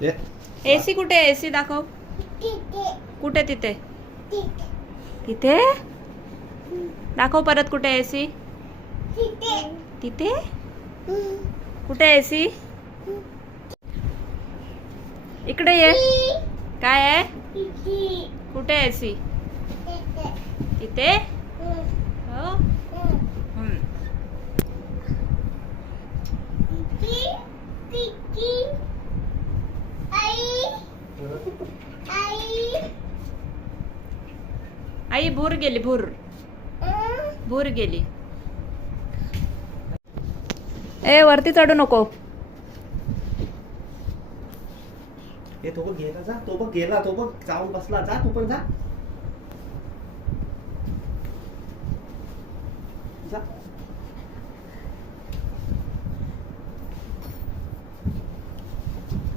AC कुठे? AC दाखव. कुठे? तिथे तिथे दाखव परत. कुठे एसी? तिथे कुठे एसी? इकडे ये. काय आहे? कुठे एसी? तिथे. हो. आई भूर गेली. भूर गेली. ए वरती चढू नको. तो बघ गेला. जा. तो बघ गेला. तो बघ जाऊन बसला. जा तू पण जा. जा.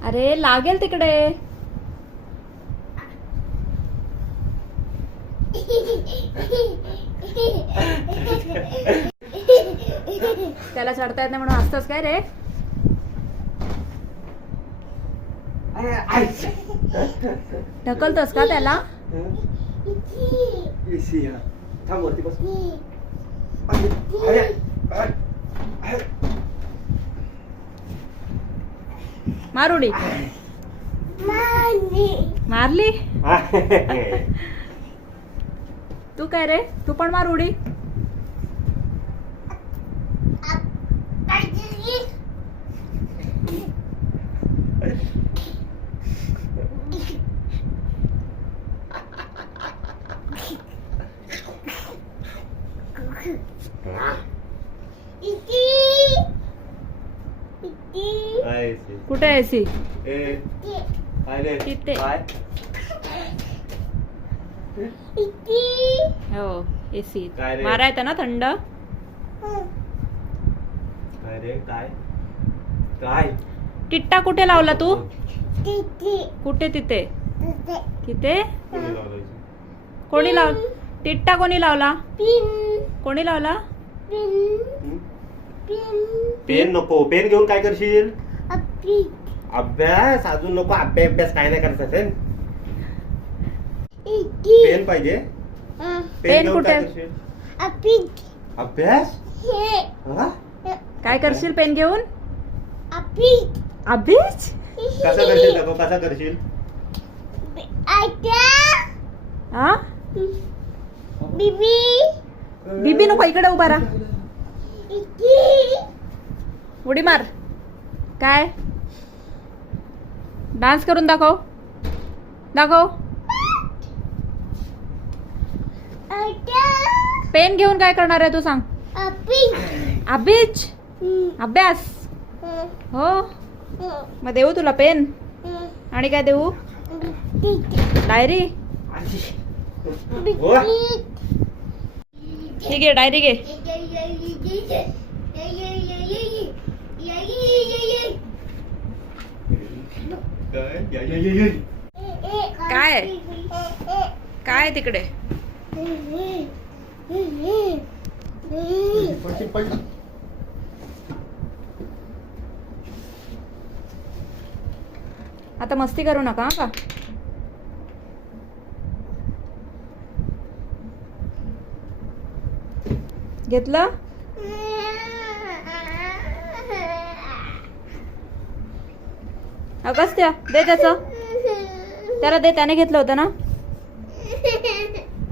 अरे लागेल तिकडे. त्याला चढता येत नाही म्हणून असतोच काय रे? ढकलतोस का त्याला? थांब वरती बस. मार उडी. मारली. तू काय रे? तू पण मार उडी. कुठे एसी? तिथे. हो एसी. मारा येतं ना थंड. काय टिट्टा कुठे लावला तू? कुठे? तिथे. तिथे कोणी लाव? टिट्टा कोणी लावला? कोणी लावला? पेन नको. पेन घेऊन काय करशील? अभ्यास अजून नको. अभ्यास काय नाही करायचा असेल. पेन पाहिजे. पेन घेऊन काय करशील? अभ्यास. काय करशील पेन घेऊन? अभ्यास. कसा करशील? नको कसा करशील? हा बीबी नको. इकडे उभा राहा. उडी मार. काय डान्स करून दाखव. पेन घेऊन काय करणार आहे तू सांग? अभ्यास. हो मग देऊ तुला पेन. आणि काय देऊ? डायरी. ठीक आहे डायरी घे. काय काय तिकडे? आता मस्ती करू नका का? घेतलं? अगस्त्या दे त्याचं. त्याला दे. त्याने घेतलं होतं ना.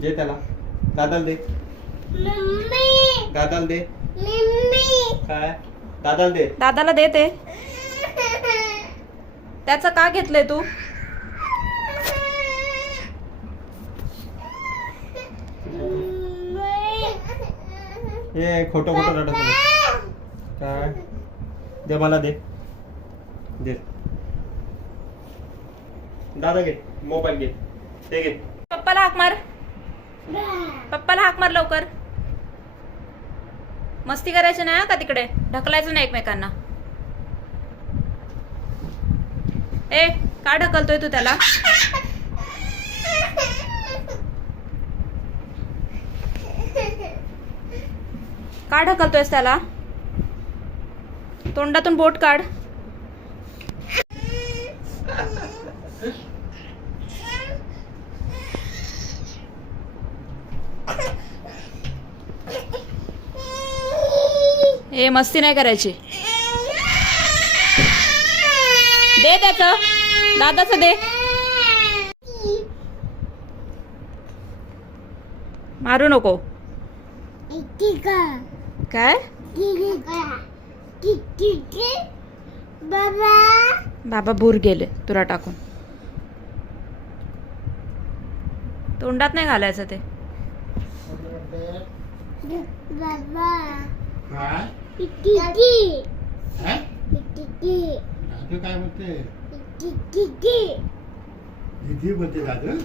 जे त्याला. दादाला दे. दादाला दे. काय? दादाला दे. दादाला दे ते. त्याचं का घेतलंय तू? हे खोटं रडत नाही. काय? दे मला. दे. दादा घे. मोबाईल घे. ते घे. पप्पाला हाक मार. लवकर. मस्ती करायची नाही का तिकडे. ढकलायचं नाही एकमेकांना. ए का ढकलतोय तू त्याला? का ढकलतोयस त्याला? तोंडातून बोट काढ. ए मस्ती नाही करायची. दे त्याचं दादाचं दे. मारू नको. काय बाबा भूर गेले तुला टाकून. तोंडात नाही घालायचं ते. काय म्हणते दीदी बोलते दादू